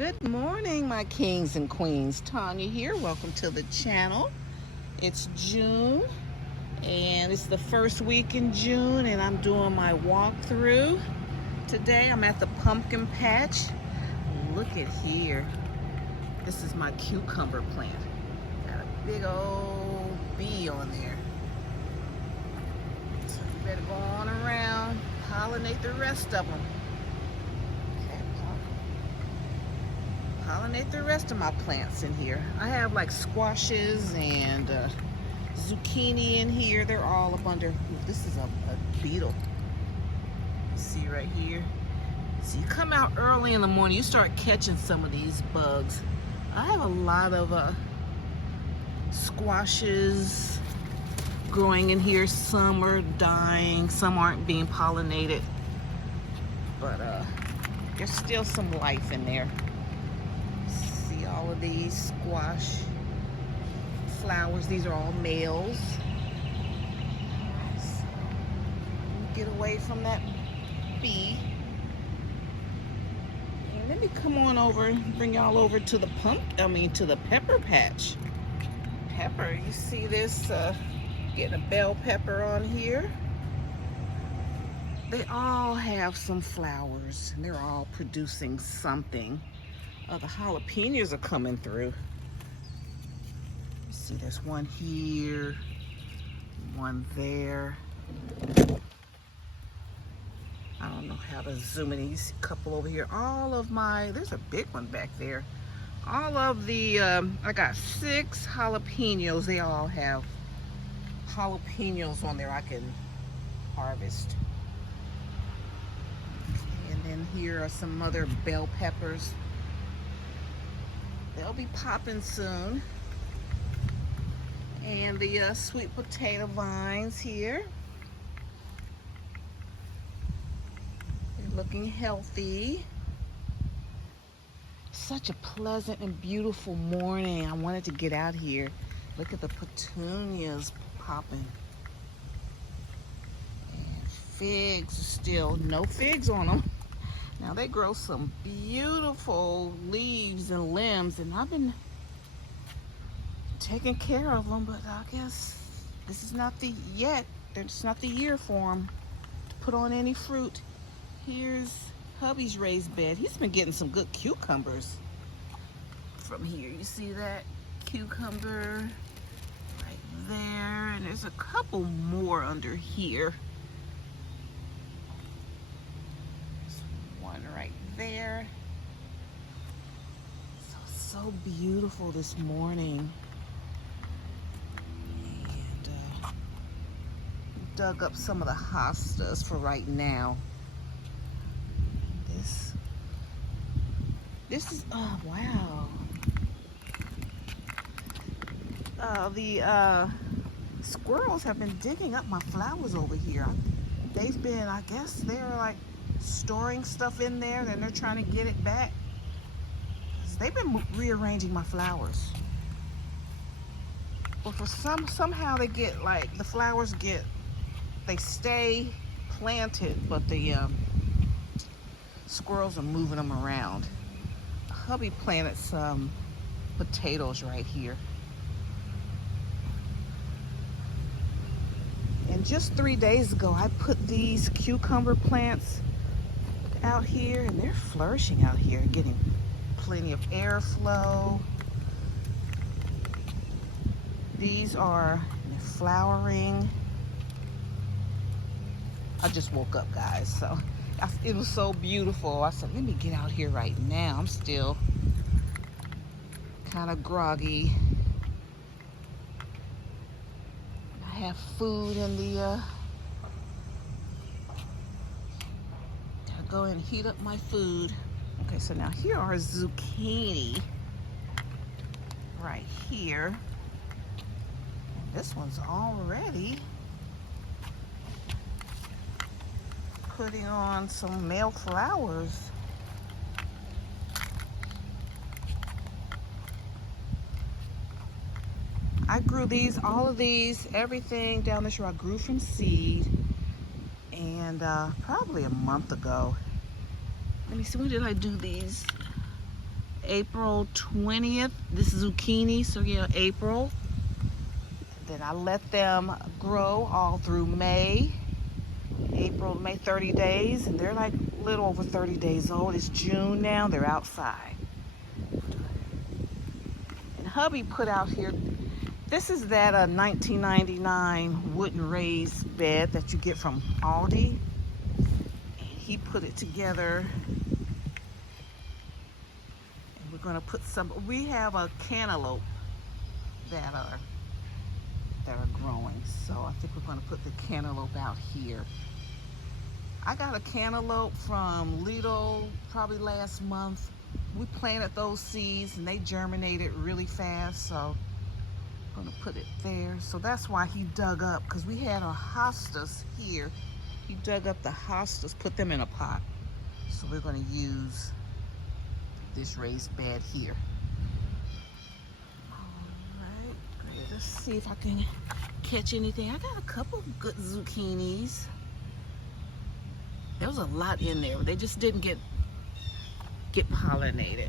Good morning, my kings and queens. Tanya here. Welcome to the channel. It's June, and it's the first week in June, and I'm doing my walkthrough. Today, I'm at the pumpkin patch. Look at here. This is my cucumber plant. Got a big old bee on there. So you better go on around, pollinate the rest of them. Pollinate the rest of my plants in here. I have like squashes and zucchini in here. They're all up under. This is a beetle. You see right here. So you come out early in the morning, you start catching some of these bugs. I have a lot of squashes growing in here. Some are dying, some aren't being pollinated, but there's still some life in there. See all of these squash flowers. These are all males. So get away from that bee. And let me come on over and bring y'all over to the to the pepper patch. Pepper, you see this? Getting a bell pepper on here. They all have some flowers and they're all producing something. The jalapenos are coming through. You see there's one here, one there. I don't know how to zoom in. You see a couple over here. There's a big one back there. All of the, I got 6 jalapenos. They all have jalapenos on there I can harvest. And then here are some other bell peppers. They'll be popping soon. And the sweet potato vines here. They're looking healthy. Such a pleasant and beautiful morning. I wanted to get out here. Look at the petunias popping. And figs are still, no figs on them. Now they grow some beautiful leaves and limbs, and I've been taking care of them, but I guess this is not the it's not the year for them to put on any fruit. Here's hubby's raised bed. He's been getting some good cucumbers from here. You see that cucumber right there, and there's a couple more under here. Right there. So beautiful this morning. And dug up some of the hostas for right now. This is, oh wow. The squirrels have been digging up my flowers over here. They've been, I guess they're like storing stuff in there, and they're trying to get it back. They've been rearranging my flowers. But for somehow they get like, the flowers they stay planted, but the squirrels are moving them around. Hubby planted some potatoes right here. And just 3 days ago, I put these cucumber plants out here, and they're flourishing out here, getting plenty of airflow. These are flowering. I just woke up, guys, so it was so beautiful. I said, let me get out here right now. I'm still kind of groggy. I have food in the go and heat up my food. Okay, so now here are zucchini right here. This one's already putting on some male flowers. I grew all of these, everything down this row I grew from seed. And probably a month ago. Let me see, when did I do these? April 20th. This is zucchini, so yeah, April. Then I let them grow all through May. April, May, 30 days, and they're like a little over 30 days old. It's June now, they're outside. And hubby put out here, this is that 1999 wooden raised bed that you get from Aldi. And he put it together. And we're gonna put some, we have a cantaloupe that are growing. So I think we're gonna put the cantaloupe out here. I got a cantaloupe from Lidl probably last month. We planted those seeds and they germinated really fast, so I'm gonna put it there. So that's why he dug up, because we had a hostas here. He dug up the hostas, put them in a pot. So we're gonna use this raised bed here. All right, great. Let's see if I can catch anything. I got a couple good zucchinis. There was a lot in there. They just didn't get pollinated.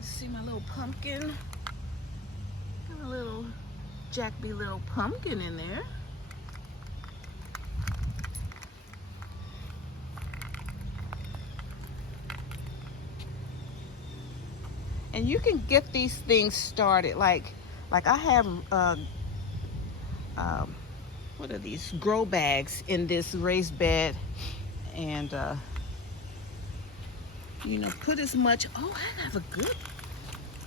See my little pumpkin? Got a little Jack-B little pumpkin in there. And you can get these things started like I have what are these grow bags in this raised bed, and you know, put as much. Oh, I have a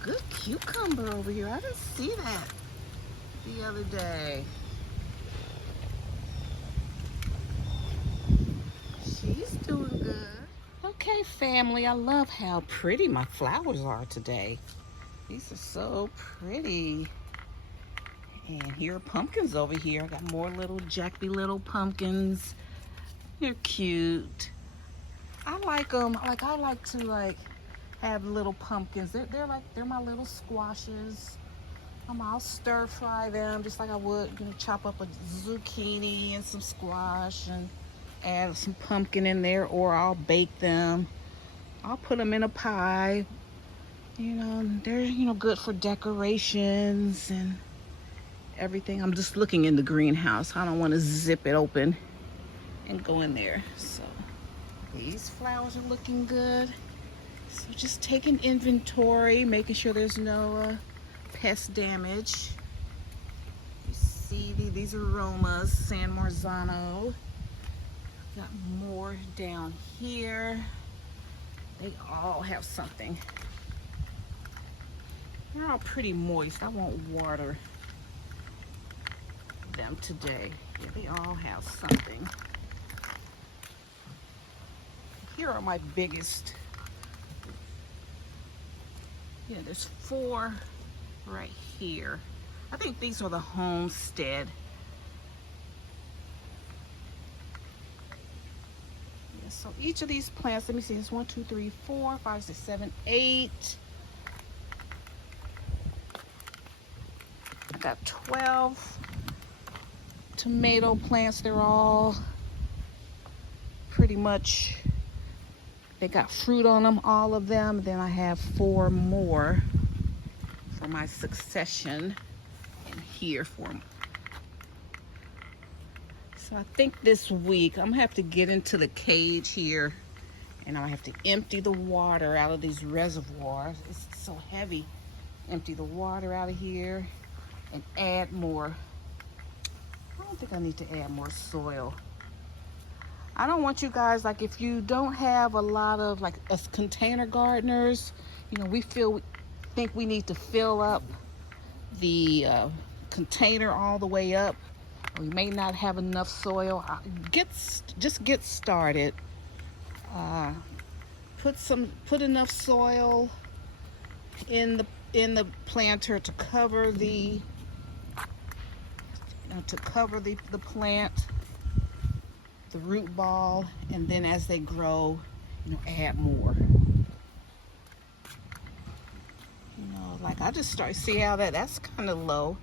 good cucumber over here. I didn't see that the other day. She's doing good. Okay, family, I love how pretty my flowers are today. These are so pretty. And here are pumpkins over here. I got more little Jack-B little pumpkins. They're cute. I like them. I like to have little pumpkins. They're my little squashes. I'll stir fry them just like I would, you know, chop up a zucchini and some squash and add some pumpkin in there, or I'll bake them. I'll put them in a pie. You know, they're, you know, good for decorations and everything. I'm just looking in the greenhouse. I don't want to zip it open and go in there. So these flowers are looking good. So just taking inventory, making sure there's no pest damage. You see these are aromas, San Marzano. Got more down here. They all have something. They're all pretty moist. I won't water them today. Yeah, they all have something. Here are my biggest. Yeah, there's 4 right here. I think these are the Homestead. Yeah, so each of these plants, let me see, it's 1, 2, 3, 4, 5, 6, 7, 8. I got 12 tomato plants. They're all pretty much, they got fruit on them, all of them. Then I have 4 more for my succession, and here for them. So I think this week I'm gonna have to get into the cage here, and I'm gonna have to empty the water out of these reservoirs. It's so heavy. Empty the water out of here and add more. I don't think I need to add more soil. I don't want you guys, like, if you don't have a lot of, like, us container gardeners, you know, we think we need to fill up the container all the way up. We may not have enough soil. Just get started. Put enough soil in the planter to cover the plant, the root ball, and then as they grow, you know, add more. You know, like I just see how that's kind of low,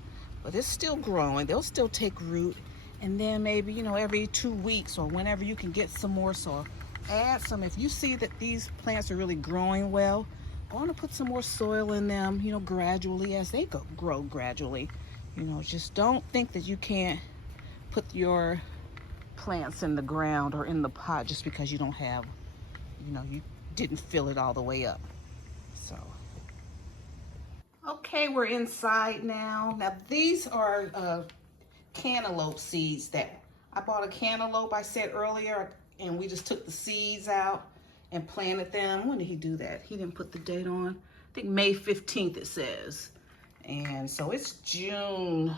but it's still growing. They'll still take root, And then maybe, you know, every 2 weeks or whenever you can get some more soil, add some. If you see that these plants are really growing well, go on and put some more soil in them, you know, gradually as they grow gradually. You know, just don't think that you can't put your plants in the ground or in the pot just because you don't have, you know, you didn't fill it all the way up. So, okay, we're inside now. Now these are cantaloupe seeds that I bought a cantaloupe, I said earlier, and we just took the seeds out and planted them. When did he do that? He didn't put the date on. I think May 15th it says. And so it's June,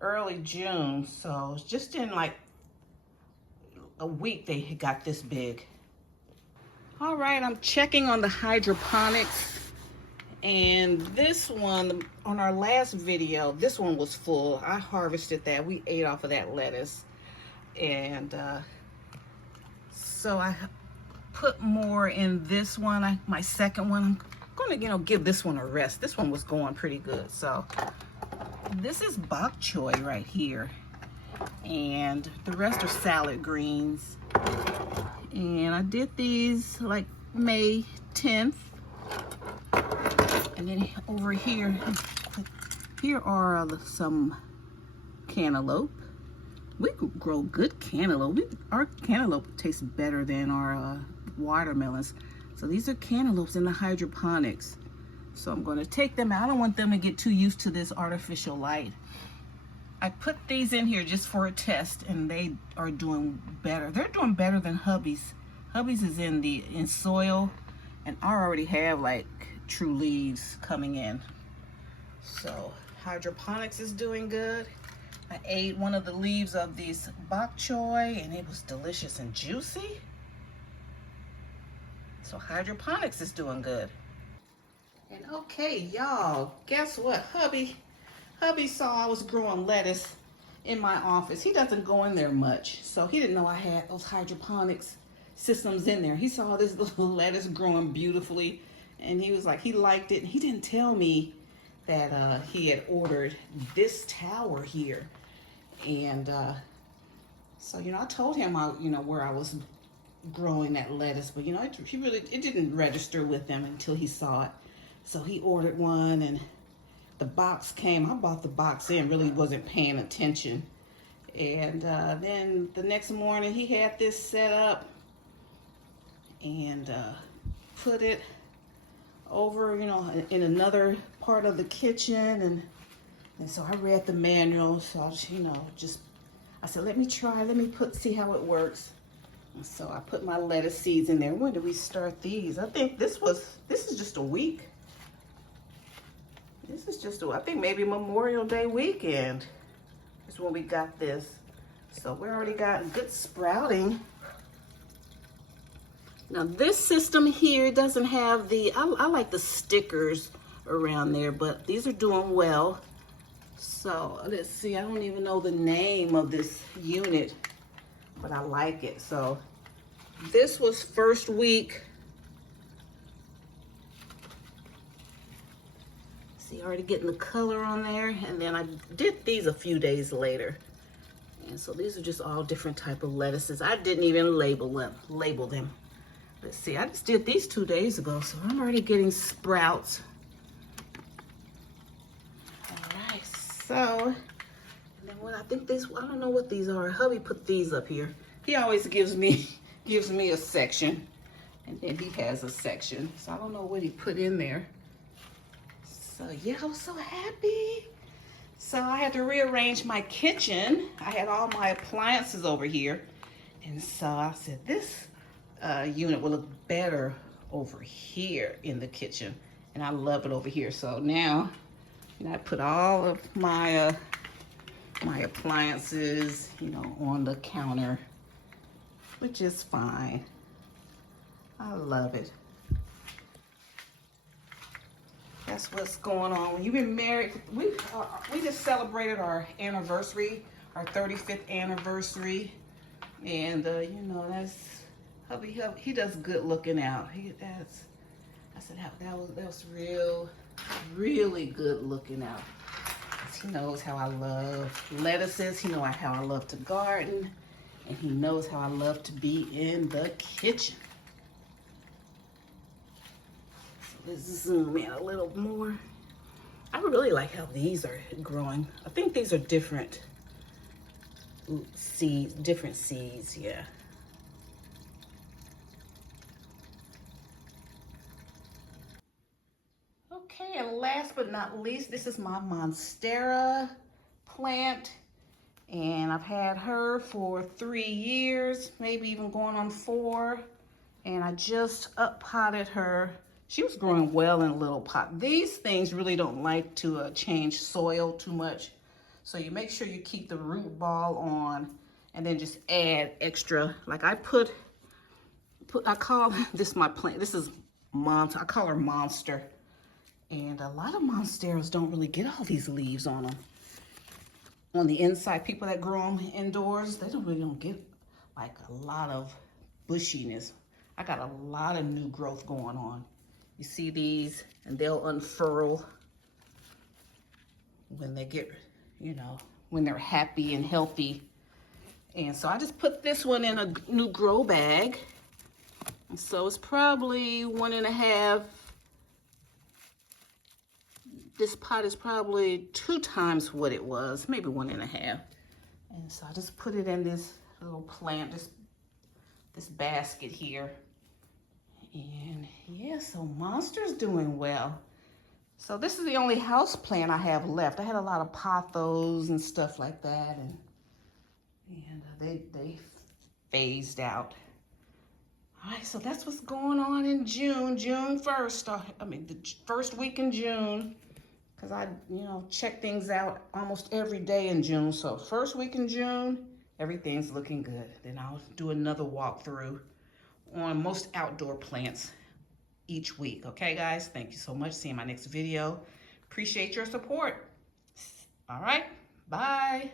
early June. So just in like a week they got this big. All right, I'm checking on the hydroponics. And this one, on our last video, this one was full. I harvested that. We ate off of that lettuce. And so I put more in this one. My second one, I'm going to, you know, give this one a rest. This one was going pretty good. So this is bok choy right here. And the rest are salad greens. And I did these like May 10th. And then over here are some cantaloupe. We could grow good cantaloupe. Our cantaloupe tastes better than our watermelons. So these are cantaloupes in the hydroponics. So I'm going to take them out. I don't want them to get too used to this artificial light. I put these in here just for a test, and they are doing better. They're doing better than hubby's. Hubby's is in soil, and I already have like true leaves coming in. So hydroponics is doing good. I ate one of the leaves of these bok choy and it was delicious and juicy. So hydroponics is doing good. And okay, y'all, guess what? Hubby saw I was growing lettuce in my office. He doesn't go in there much, so he didn't know I had those hydroponics systems in there. He saw this little lettuce growing beautifully, and he was like, he liked it. He didn't tell me that he had ordered this tower here. And so, you know, I told him, where I was growing that lettuce, but, you know, it didn't register with him until he saw it. So he ordered one, and the box came. I bought the box in, really wasn't paying attention. And then the next morning he had this set up and put it over, you know, in another part of the kitchen. And so I read the manual. So I was, you know, I said, let me see how it works. And so I put my lettuce seeds in there. When did we start these? I think this is just a week. I think maybe Memorial Day weekend is when we got this. So we already got good sprouting. Now this system here doesn't have I like the stickers around there, but these are doing well. So let's see, I don't even know the name of this unit, but I like it. So this was first week. See, already getting the color on there. And then I did these a few days later. And so these are just all different type of lettuces. I didn't even label them. Let's see, I just did these 2 days ago, so I'm already getting sprouts. All right, so, and then I don't know what these are. Hubby put these up here. He always gives me a section, and then he has a section. So I don't know what he put in there. So yeah, I was so happy. So I had to rearrange my kitchen. I had all my appliances over here. And so I said, this unit will look better over here in the kitchen. And I love it over here. So now, you know, I put all of my my appliances, you know, on the counter, which is fine. I love it. That's what's going on. When you've been married, we just celebrated our anniversary, our 35th anniversary. And, you know, that's, hubby, he does good looking out. I said, that was really good looking out. He knows how I love lettuces. He knows how I love to garden. And he knows how I love to be in the kitchen. So let's zoom in a little more. I really like how these are growing. I think these are different seeds, yeah. Okay, and last but not least, this is my Monstera plant. And I've had her for 3 years, maybe even going on 4. And I just up potted her. She was growing well in a little pot. These things really don't like to change soil too much. So you make sure you keep the root ball on and then just add extra. Like I call this my plant. This is I call her Monster. And a lot of Monsteras don't really get all these leaves on them. On the inside, people that grow them indoors, they don't get like a lot of bushiness. I got a lot of new growth going on. You see these, and they'll unfurl when they get, when they're happy and healthy. And so I just put this one in a new grow bag. And so it's probably 1.5. This pot is probably 2 times what it was, maybe 1.5. And so I just put it in this little plant, this basket here. And yeah, so Monster's doing well. So this is the only house plant I have left. I had a lot of pothos and stuff like that, and they phased out. All right, so that's what's going on in June 1st. The first week in June. Because I, check things out almost every day in June. So first week in June, everything's looking good. Then I'll do another walkthrough on most outdoor plants each week. Okay, guys? Thank you so much. See you in my next video. Appreciate your support. All right. Bye.